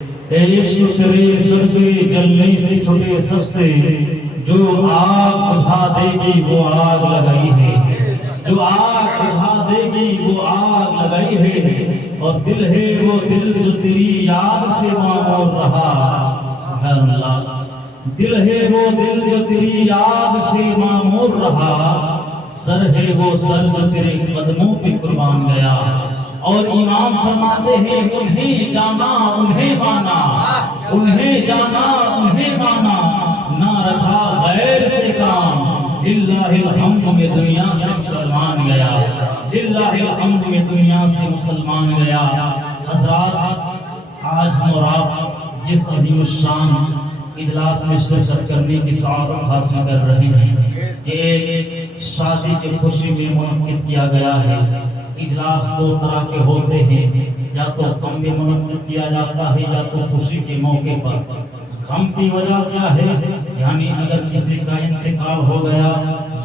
اے عشق تیرے صدقے جلنے سے چھٹے سستے، جو آگ بجھا دے گی وہ آگ لگائی ہے، جو آگ بجھا دے گی وہ آگ لگائی ہے، اور دل ہے وہ دل جو تیری یاد سے معمور رہا۔ سبحان اللہ۔ دل ہے وہ دل جو تیری یاد سے معمور رہا، سر ہے وہ سر جو تیرے قدموں پہ قربان گیا۔ اور امام فرماتے ہیں انہیں جانا انہیں مانا، انہیں جانا انہیں مانا، نہ رکھا غیر سے کام، للہ الحمد میں دنیا سے مسلمان گیا، للہ الحمد میں دنیا سے مسلمان گیا۔ حضرات، آج ہم اور آپ جس عظیم الشان اجلاس میں شرکت کرنے کی سعادت حاصل کر رہے ہیں، یہ شادی کی خوشی میں منعقد کیا گیا ہے۔ اجلاس دو طرح کے ہوتے ہیں، یا تو غم میں منعقد کیا جاتا ہے یا تو خوشی کے موقع پر۔ غم کی وجہ کیا ہے؟ یعنی اگر کسی کا انتقال ہو گیا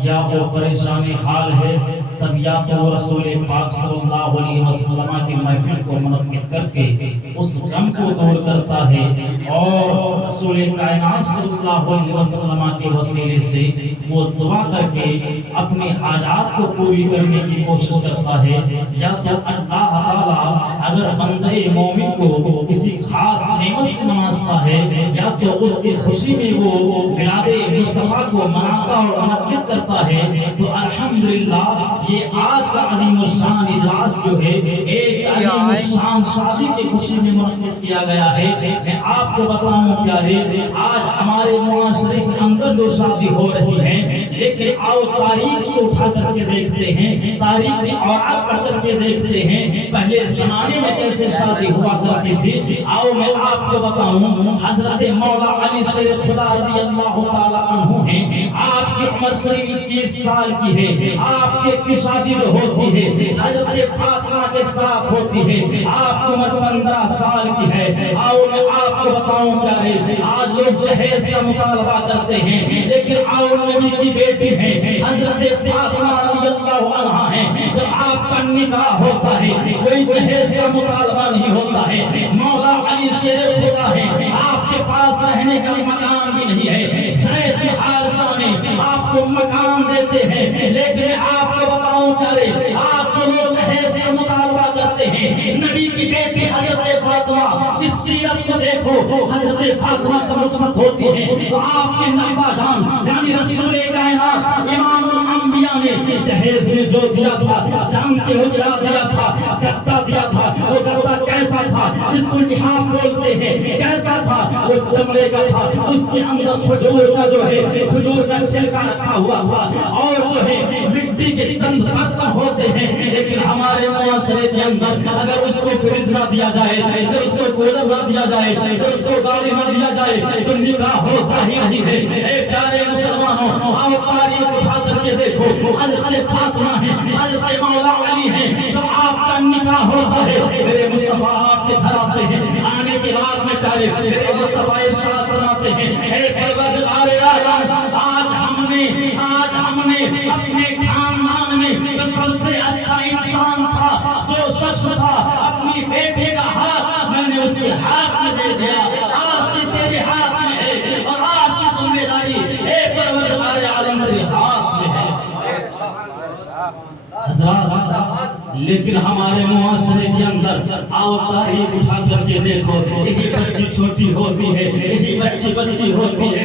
یا وہ پریشانی حال ہے، تب یا تو وہ رسول پاک صلی اللہ علیہ وسلم کی محفل کو منعقد کر کے اس غم کو دور کرتا ہے، اور رسول کائنات صلی اللہ علیہ وسلم کے وسیلے سے وہ دعا کر کے اپنی حاجات کو پوری کرنے کی کوشش کرتا ہے۔ یا تو اللہ تعالیٰ اگر بندے مومن کو کسی خاص نعمت سے نوازتا ہے، یا تو اس کی خوشی میں وہ میلاد مصطفیٰ کو مناتا اور منعقد کرتا ہے، تو الحمدللہ یہ آج کا عظیم الشان اجلاس جو ہے ایک عظیم الشان شادی کی خوشی میں منعقد کیا گیا ہے۔ میں آپ کو بتاؤں پیارے، آج ہمارے معاشرے کے اندر جو شادی ہو رہی ہے، لیکن آؤ تاریخ کو اٹھا کر کے دیکھتے ہیں، تاریخ میں اوراق پڑھ کر کے دیکھتے ہیں پہلے زمانے میں کیسے شادی ہوا کرتی تھی۔ آؤ میں آپ کو بتاؤں، حضرت مولا علی شریف خدا رضی اللہ تعالیٰ عنہ ہیں، آپ کی عمر شریف 21 سال کی ہے، آپ کی شادی جو ہوتی ہے حضرت فاطمہ کے ساتھ ہوتی ہے، آپ کی عمر 15 سال کی ہے۔ آؤ میں آپ کو بتاؤں پیارے، آج لوگ جہیز کا مطالبہ کرتے ہیں، لیکن آؤ نبی کی بیٹی ہے حضرت فاطمہ رضی اللہ عنہا ہے، جب آپ کا نکاح ہوتا ہے کوئی جہیز کا مطالبہ نہیں ہوتا ہے۔ مولا علی شیر خدا ہے، آپ کے پاس رہنے کا مکان بھی نہیں ہے، زید بن حارثہ میں آپ کو مکان دیتے ہیں، لیکن آپ کو بتاؤں پیارے، آپ جو لوگ جہیز کا مطالبہ کرتے ہیں، نبی کی بیٹی حضرت فاطمہ، اس سیرت کو دیکھو، حضرت فاطمہ کا مقصد ہوتی ہے تو آپ کے نبا جان یعنی رسول کائنات امام الانبیاء نے جہیز میں جو دیا تھا، جانتے ہو کیا دیا تھا؟ گدا دیا تھا۔ وہ گدا کیسا تھا؟ جس کو لحاف بولتے ہیں، کیسا تھا؟ وہ چمڑے کا تھا، اس کے اندر کھجور کا جو ہے کھجور کا چھلکا رکھا ہوا تھا، اور جو ہے مٹی کے چند برتن ہوتے ہیں، لیکن ہمارے معاشرے کے اندر اگر اس کو فریج نہ دیا جائے، اگر اس کو کولر نہ دیا جائے، اگر اس کو گاڑی نہ دیا جائے تو نکاح ہوتا ہی نہیں ہے۔ اے پیارے مسلمانوں، آؤ تاریخ اٹھا کر کے دیکھو، حضرت فاطمہ ہے، حضرت مولا علی ہے، تو آپ کا نکاح ہوتا ہے، میرے مصطفیٰ آپ کے گھر آتے ہیں، آنے کے بعد میں پیارے میرے مصطفیٰ ارشاد فرماتے ہیں، اے پروردگار عالم، آج ہم نے اپنے خاندان میں جو سب سے اچھا انسان تھا، جو شخص تھا، اپنی بیٹے کا ہاتھ میں نے اس کے ہاتھ میں دے دیا، آج سے تیرے ہاتھ میں ہے، اور آج کی ذمہ داری اے پروردگار عالم تیرے ہاتھ میں ہے۔ حضرات، لیکن ہمارے معاشرے کے اندر آؤ تاریخ اٹھا کر کے دیکھو، یہی بچی چھوٹی ہوتی ہے، یہی بچی ہوتی ہے،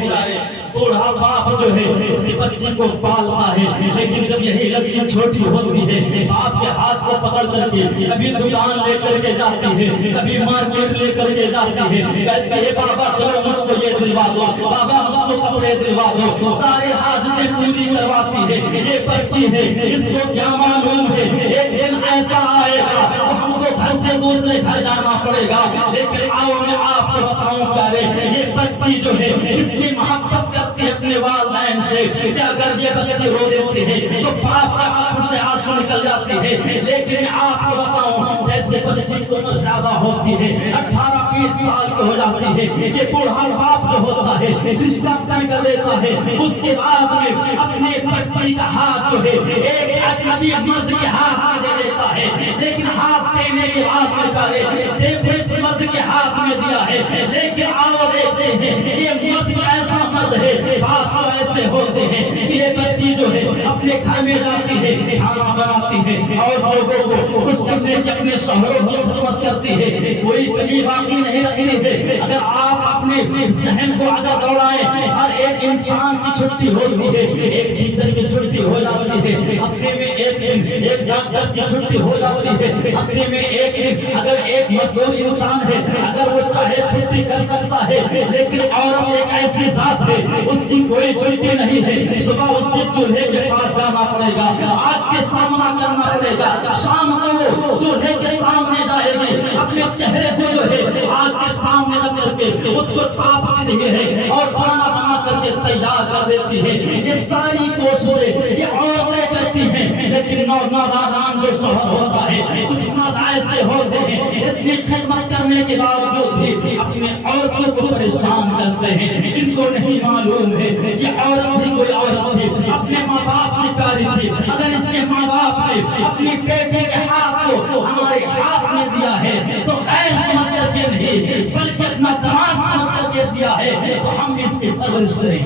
بوڑھا باپ جو ہے اسی بچی کو پالتا ہے، لیکن جب یہی لڑکی چھوٹی ہوتی ہے، باپ کے ہاتھ کو پکڑ کر کے کبھی دکان لے کر کے جاتی ہے، کبھی مارکیٹ لے کر کے جاتی ہے، کہتی ہے بابا چلو مجھ کو یہ دلوا دو، بابا مجھ کو کپڑے دلوا دو، سارے حاجتیں پوری کرواتی ہے۔ یہ بچی ہے، اس کو کیا معلوم ہے ایک دن ایسا آئے گا ہم کو گھر سے دوسرے گھر جانا پڑے گا۔ لیکن آؤ میں آپ کو بتاؤں پیارے، یہ بچی جو ہے اتنی محبت کرتی ہے اپنے والدین سے کہ اگر یہ بچے رو دیتے ہیں تو باپ کے آنکھوں سے آنسو نکل جاتے ہیں۔ لیکن آپ کو بتاؤں جیسے بچی کی عمر زیادہ ہوتی ہے، 18-20 سال ہو جاتی ہے، یہ بوڑھا باپ جو ہوتا ہے رشتہ طے کر دیتا ہے، اس کے بعد میں اپنے بچی کا ہاتھ جو ہے ایک اجنبی مرد کے ہاتھ میں دے دیتا ہے، لیکن ہاتھ دینے کے بعد میں کہے دیکھو اس مرد کے ہاتھ میں دیا ہے، لیکن آؤ دیکھتے ہیں یہ مرد ایسا مرد ہے، بعض ایسے ہوتے ہیں کہ یہ بچی جو ہے اپنے گھر میں جاتی ہے، کھانا بناتی ہے اور لوگوں کو خوش کرنے کے اپنے شوہروں کی خدمت کرتی ہے، کوئی کمی باقی نہیں رکھتی ہے۔ اگر آپ اپنے ذہن کو اگر دوڑائیں، ہر ایک انسان کی چھٹی ہوتی ہے، ایک ٹیچر کی چھٹی ہو جاتی ہے، ہفتے میں ایک دن ایک ڈاکٹر کی چھٹی ہو جاتی ہے، ہفتے میں ایک دن اگر ایک مزدور انسان ہے اگر وہ چاہے چھٹی کر سکتا ہے، لیکن عورت ایک ایسی ذات ہے اس کی کوئی چھٹی نہیں ہے، صبح اس کے چولہے کے پاس جانا پڑے گا، آگ کے سامنا کرنا پڑے گا، شام کو وہ چولہے کے سامنے جائے گی، اپنے چہرے کو جو ہے آگ کے سامنے رکھ کر کے اس کو صاف کرتی ہے اور کھانا بنا کر کے تیار کر دیتی ہے۔ یہ ساری کوششیں یہ عورتیں کرتی ہیں، لیکن نادان جو شوہر ہوتا ہے، کچھ مرد ایسے ہوتے ہیں اتنی خدمت کرنے کے باوجود بھی اپنے عورتوں کو پریشان کرتے ہیں، ان کو نہیں معلوم ہے کہ عورت بھی کوئی عورت تھی، اپنے ماں باپ کی پیاری تھی، اگر اس کے ماں باپ نے اپنی بیٹی کے ہاتھ کو ہمارے ہاتھ میں دیا ہے تو غیر سمجھ کر کے نہیں بلکہ اپنا دماغ سمجھ کر کے دیا ہے، تو ہم اس کی پرورش کریں۔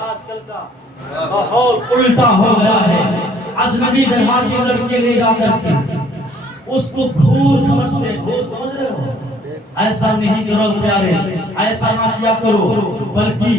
آج کل کا ماحول الٹا ہو گیا ہے، اجنبی جگہ کی لڑکی لے جا کر کے اس کو دور سمجھتے ہیں، دور سمجھ رہے ہو؟ ایسا نہیں کرو پیارے، ایسا نہ کیا کرو، بلکہ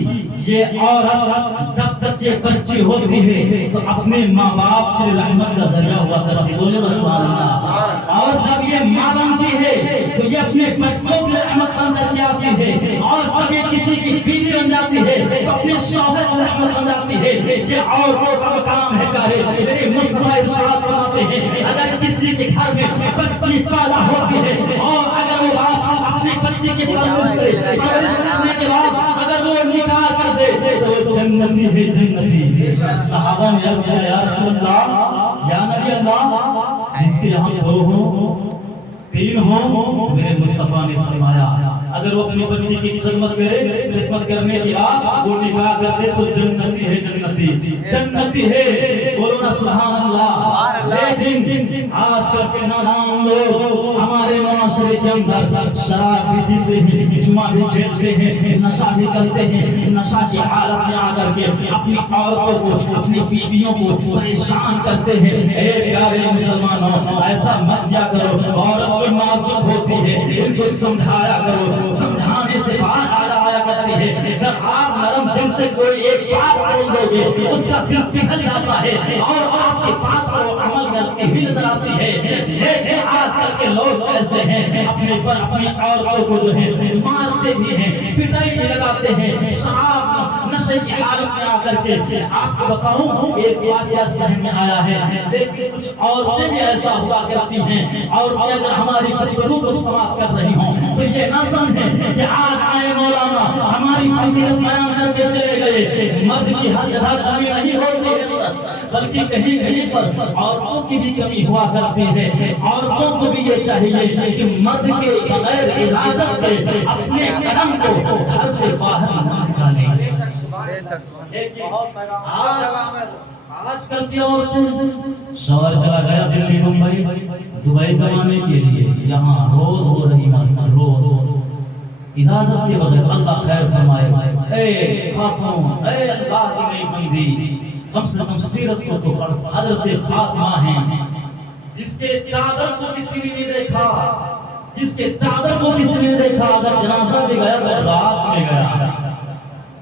یہ عورت جب تک یہ بچی ہوتی ہے تو اپنے ماں باپ کی رحمت کا ذریعہ ہوا کرتی ہے، بولے سبحان اللہ، اور جب یہ ماں بنتی ہے تو یہ اپنے بچوں کی رحمت بن کر کے آتی ہے، اور جب یہ کسی کی بیوی بن جاتی ہے تو اپنے شوہر کی رحمت بن جاتی ہے۔ یہ عورتوں کا کام ہے پیارے، میرے مصطفیٰ ارشاد فرماتے ہیں اگر کسی کے گھر میں بچی پیدا ہوتی ہے اور اگر وہ اپنے بچے کے پرورش کرنے کے بعد اگر وہ نکاح کر دے تو وہ جنتی ہے، جنتی۔ صحابہ نے عرض کیا یا رسول اللہ، یا نبی اللہ، اس کے یہاں دو ہوں تین ہوں، میرے مصطفیٰ نے فرمایا اگر وہ اپنی بچی کی خدمت کرے، خدمت کرنے کے بعد وہ نکاح کر دے تو جنتی ہے، جنتی، جنتی ہے، بولو نا سبحان اللہ۔ لیکن آج کل کے نادان لوگ ہمارے معاشرے کے اندر شراب بھی پیتے ہیں، جمعہ بھی کھیلتے ہیں، نشہ بھی کرتے ہیں، نشہ کی حالت میں آ کر کے اپنی عورتوں کو اپنی بیویوں کو پریشان کرتے ہیں۔ اے پیارے مسلمانوں، ایسا مت کیا کرو، عورت جو نازک ہوتی ہے ان کو سمجھایا کرو، سمجھانے سے بات آیا کرتی ہے، اگر آپ نرم دل سے کوئی ایک بات بول دو گے اس کا دل پگھل جاتا ہے اور آپ کی بات پر وہ عمل کرتی ہوئی نظر آتی ہے۔ لیکن آج کل کے لوگ ایسے ہیں اپنے پر اپنی عورتوں کو جو ہے مارتے بھی ہیں، پٹائی بھی لگاتے ہیں، شراب نشے کی حالت میں آ کر کے۔ آپ کو بتاؤں ایک واقعہ ذہن میں آیا ہے، لیکن کچھ عورتیں بھی ایسا ہوا کرتی ہیں، عورتیں اگر ہماری گفتگو کو سماعت کر رہی ہوں تو یہ نہ سمجھیں کہ آج آئے مولانا ہماری فضیلت بیان کر کے چلے گئے، مرد کی ہر جگہ کمی نہیں ہوتی ہے، بلکہ کہیں کہیں پر عورتوں کی بھی کمی ہوا کرتی ہے۔ عورتوں کو بھی یہ چاہیے کہ مرد کے بغیر اجازت کے اپنے قدم کو گھر سے باہر نہ نکالیں۔ آج کل کی عورتیں شوہر چلا گیا دلی ممبئی دبئی کمانے کے لیے، یہاں روز ہو رہی مانتا، روز اجازت کے بغیر، اللہ خیر فرمائے۔ اے خاتون، اے اللہ کی نئی بندی، کم سے کم سیرت کو تو پڑھ، حضرت فاطمہ ہیں جس کے چادر کو کسی نے نہیں دیکھا، جس کے چادر کو کسی نے دیکھا، اگر جنازہ بھی گیا تو رات میں گیا،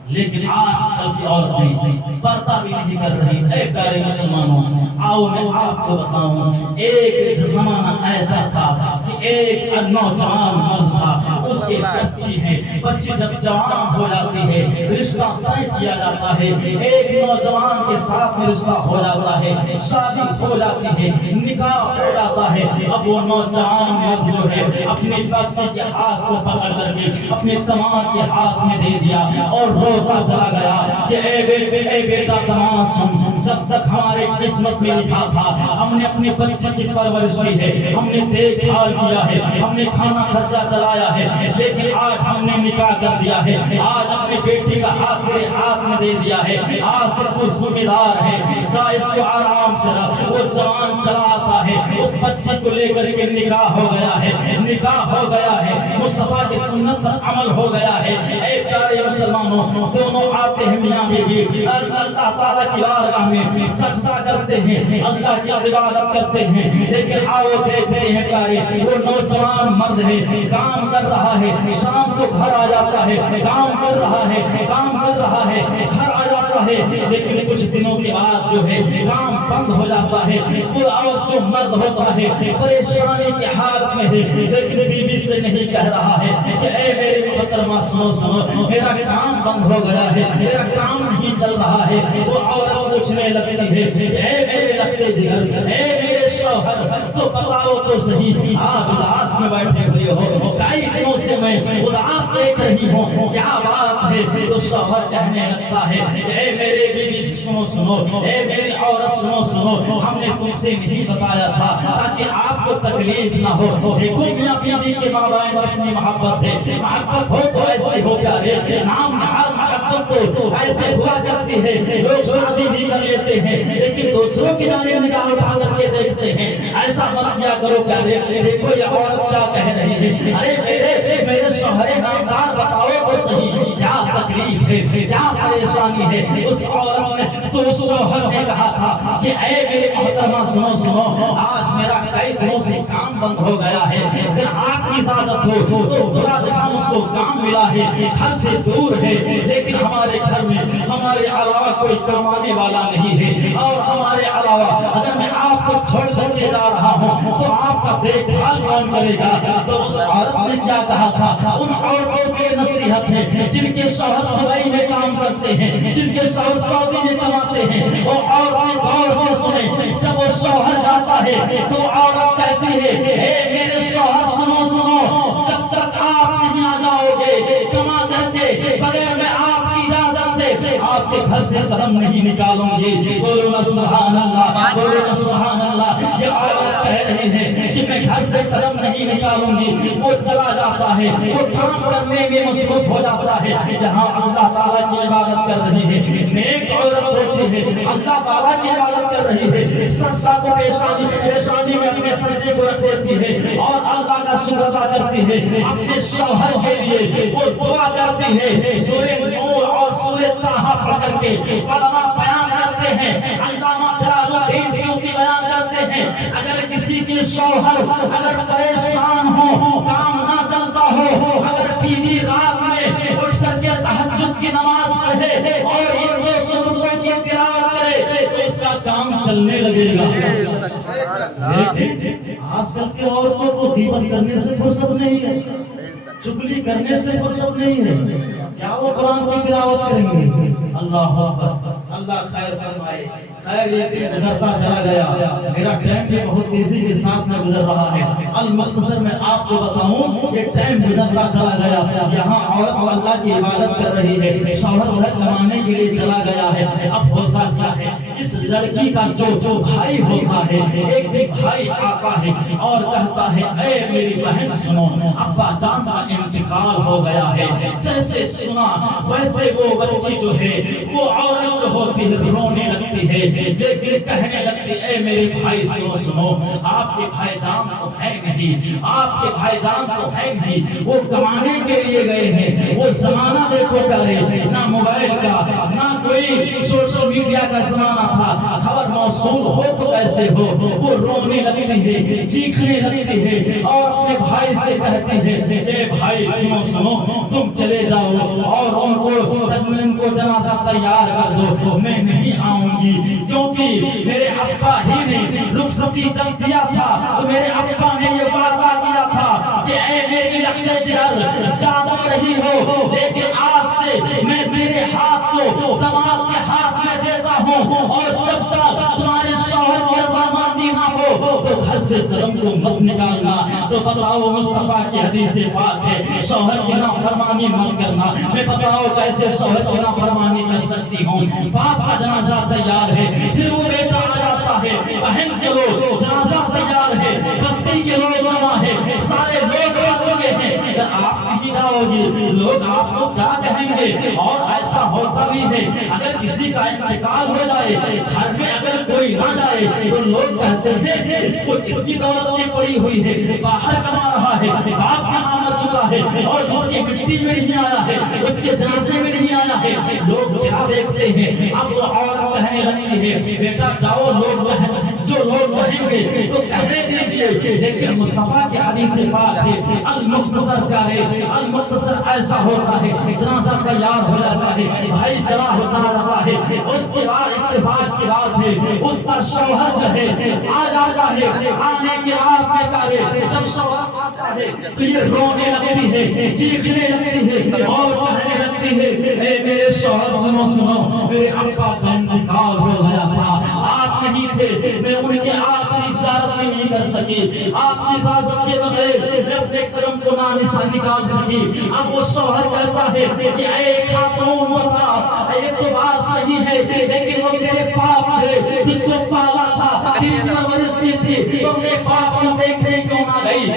لیکن آج کل کی عورتیں پردہ بھی نہیں کر رہی۔ اے پیارے مسلمانوں، آؤ میں آپ کو بتاؤں، ایک زمانہ ایسا تھا کہ ایک نوجوان مرد تھا، اس کے بچی ہے، بچی جب جوان ہو جاتی ہے رشتہ طے کیا جاتا ہے، ایک نوجوان کے ساتھ میں رشتہ ہو جاتا ہے، شادی ہو جاتی ہے، نکاح ہو جاتا ہے۔ اب وہ نوجوان مرد جو ہے اپنے بچے کے ہاتھ کو پکڑ کر کے اپنے کمان کے ہاتھ میں دے دیا اور ہوتا چلا گیا کہ اے بیٹا تمام سن، جب تک ہمارے قسمت میں لکھا تھا ہم نے اپنے بچے کی پرورش کی ہے، ہم نے دیکھ بھال کیا ہے، ہم نے کھانا خرچہ چلایا ہے، لیکن آج ہم نے نکاح کر دیا ہے، آج اپنی بیٹی کا ہاتھ تیرے ہاتھ میں دے دیا ہے، آج سے تو ذمہ دار ہے، چاہے اس کو آرام سے رکھ، وہ جوان چلا آتا ہے، اس بچے کو لے کر کے نکاح ہو گیا ہے، نکاح ہو گیا ہے، مصطفیٰ کی سنت پر عمل ہو گیا ہے۔ اے پیارے مسلمانوں، دونوں آتے ہیں میاں بیوی، اللہ تعالیٰ کی بارگاہ میں سجدہ کرتے ہیں، اللہ کی عبادت کرتے ہیں، لیکن آؤ دیکھتے ہیں پیارے، وہ نوجوان مرد ہے، کام کر رہا ہے، شام کو گھر آ جاتا ہے، کام کر رہا ہے، کام کر رہا ہے، گھر آ جاتا ہے، لیکن کچھ دنوں کے بعد جو ہے کام بند ہو جاتا ہے، اور جو مرد ہوتا ہے پریشانی کی حالت میں ہے، لیکن بیوی سے نہیں کہہ رہا ہے کہ اے میرے محترمہ سنو، میرا کام بند ہو گیا ہے، میرا کام نہیں چل رہا ہے، وہ عورت پوچھنے لگتی ہے کہ اے میرے لگتے جگر، اے میرے شوہر، تو بتاؤ تو صحیح، آپ اداس میں بیٹھے ہوئے ہو، کئی دنوں سے میں اداس دیکھ رہی ہوں، کیا بات ہے؟ تو شوہر کہنے لگتا ہے اے میرے بیوی سنو، اے میری عورت سنو، ہم نے تم سے نہیں بتایا تھا تاکہ آپ کو تکلیف نہ ہو۔ دیکھو میاں بیوی کے مابین کتنی محبت ہے، محبت ہو تو ایسے ہو پیارے، نام نہاد محبت تو ایسے ہوا کرتی ہے، لوگ شادی بھی کر لیتے ہیں لیکن دوسروں کی جانب نگاہ اٹھا کر کے دیکھتے ہیں، ایسا مت کیا کرو پیارے۔ دیکھو یہ عورت کیا کہہ رہی ہے، ارے میرے شوہر نامدار بتاؤ تو صحیح، کیا تکلیف ہے، کیا پریشانی ہے؟ اس عورت نے تو اس شوہر نے کہا تھا کہ اے میرے محترمہ سنو، آج میرا کئی دنوں سے کام بند ہو گیا ہے، اگر آپ کی اجازت ہو تو برا جہاں اس کو کام ملا ہے، گھر سے دور ہے، لیکن ہمارے گھر میں ہمارے علاوہ کوئی کمانے والا نہیں ہے، اور ہمارے علاوہ اگر میں آپ کو چھوڑ کے جا رہا ہوں تو آپ کا دیکھ بھال کون کرے گا؟ تو اس عورت نے کیا کہا تھا؟ ان عورتوں کے نصیحت ہے جن کے شوہر دبئی میں کام کرتے ہیں، جن کے شوہر سعودی میں کماتے ہیں، وہ عورتیں غور سے سنیں، جب وہ شوہر جاتا ہے تو عورت کہتی ہے اے میرے شوہر سنو، جب تک آپ نہیں آ جاؤ گے کما کر کے، بغیر میں آپ کی اجازت سے آپ کے گھر سے قدم نہیں نکالوں گی۔ بولو نا سبحان اللہ، بولو نا سبحان اللہ۔ یہ عورت کہہ رہی ہے کہ میں گھر سے قدم نہیں نکالوں گی، وہ چلا جاتا ہے، وہ کام کرنے میں مصروف ہو جاتا ہے، جہاں اللہ تعالیٰ کی عبادت کر رہی ہے، نیک عورت ہوتی ہے، اللہ تعالیٰ کی عبادت کر رہی ہے، سجدہ کو پیشانی میں اپنے سجدے کو رکھ دیتی ہے اور اللہ کا شکر ادا کرتی ہے، اپنے شوہر کے لیے وہ دعا کرتی ہے، سورہ نور اور سورہ طٰہٰ پڑھ کر کے علماء بیان کرتے ہیں، علامہ جلال الدین سیوطی بیان کرتے ہیں، اگر کسی کے شوہر اگر پریشان ہو، کام نہ چلتا ہو، اگر بیوی رات میں اٹھ کر کے تہجد کی نماز پڑھے اور ان دو سورتوں کی تلاوت کرے تو اس کا کام چلنے لگے گا۔ آج کل کی عورتوں کو غیبت کرنے سے فرصت نہیں ہے، چغلی کرنے سے فرصت نہیں ہے، کیا وہ قرآن کی تلاوت کریں گے؟ اللہ اکبر، اللہ خیر فرمائے۔ خیر یہ دن گزرتا چلا گیا، میرا ٹائم بھی بہت تیزی کے ساتھ میں گزر رہا ہے، المختصر میں آپ کو بتاؤں یہ ٹائم گزرتا چلا گیا، یہاں عورت اللہ کی عبادت کر رہی ہے، شوہر گھر کمانے کے لیے چلا گیا ہے، اب ہوتا کیا ہے؟ اس لڑکی کا جو بھائی ہوتا ہے، ایک بھائی آتا ہے اور کہتا ہے اے میری بہن سنو، ابا جان کا انتقال ہو گیا ہے۔ جیسے سنا ویسے وہ بچی جو ہے وہ عورت جو ہوتی ہے رونے لگتی ہے، لیکن کہنے لگتی اے میرے بھائی سنو، آپ کے بھائی جان تو ہے نہیں، آپ کے بھائی جان تو ہے نہیں، وہ کمانے کے لیے گئے ہیں، وہ زمانہ دیکھو پیارے، نہ موبائل کا نہ کوئی سوشل میڈیا کا زمانہ تھا، خبر موصول ہو تو ایسے ہو، وہ رونے لگتی ہے، چیخنے لگتی ہے اور اپنے بھائی سے کہتی ہے اے بھائی سنو، تم چلے جاؤ اور ان کو جنازہ تیار کر دو، میں نہیں آؤں گی، کیونکہ میرے ابا ہی نے رخصتی چل دیا تھا، میرے ابا نے یہ وعدہ کیا تھا کہ اے اے میری لختے جگر جا رہی ہو، لیکن آج سے میں تیرے ہاتھ کو دماغ کے ہاتھ میں دیتا ہوں، اور جب تک تمہارے شوہر کی رضامندی نہ ہو تو گھر سے قدم کو مت نکالنا۔ تو بتاؤ مصطفیٰ کی حدیث پاک ہے شوہر کی نافرمانی مت کرنا۔ میں بتاؤ کیسے شوہر کی نافرمانی کر سکتی ہوں؟ باپ کا جنازہ تیار ہے، پھر وہ بیٹا آ جاتا ہے، بہن چلو جنازہ تیار ہے، بستی کے لوگ جمع ہے، سارے لوگ آ چکے ہیں، اگر آپ نہیں جاؤ گی لوگ آپ کو کیا کہیں گے؟ اور ایسا ہوتا بھی ہے اگر کسی کا انتقال ہو جائے، گھر میں اگر کوئی نہ جائے تو لوگ کہتے ہیں اس کو اتنی دولت کی پڑی ہوئی ہے، باہر کما رہا ہے، باپ یہاں مر چکا ہے اور اس کی مٹی میں نہیں آیا ہے، اس کے جنازے میں نہیں آیا ہے، لوگ کیا دیکھتے ہیں؟ اب وہ عورت کہنے لگتی ہے بیٹا جاؤ، لوگ جو لوگ کہیں گے تو کہنے دیجئے۔ لیکن مصطفیٰ کی حدیث پاک ہے المختصر پیارے، المختصر ایسا ہوتا ہے جنازہ تیار ہو جاتا ہے، بھائی چلا ہو چلا جاتا ہے، اس کے بعد اتفاق کی بات ہے اس کا شوہر جو ہے آ جاتا ہے، آنے کے رات میں پیارے جب شوہر آتا ہے تو یہ رونے لگتی ہے، چیخنے لگتی ہے اور کہنے لگتی ہے اے میرے شوہر سنو سنو، میرے ابا کا انتقال ہو گیا تھا، آپ نہیں تھے، میں ان کے آخری زیارت میں نہیں کر سکی، آپ کی اجازت کے بغیر میں اپنے قدم کو نہ نکال سکی۔ اب وہ شوہر کہتا ہے کہ اے خاتون بتا، یہ تو بات صحیح ہے لیکن وہ تیرے باپ تھے جس کو پالا تھا، تیری پرورش کی تھی، تم نے باپ کو دیکھنے کیوں نہ گئی؟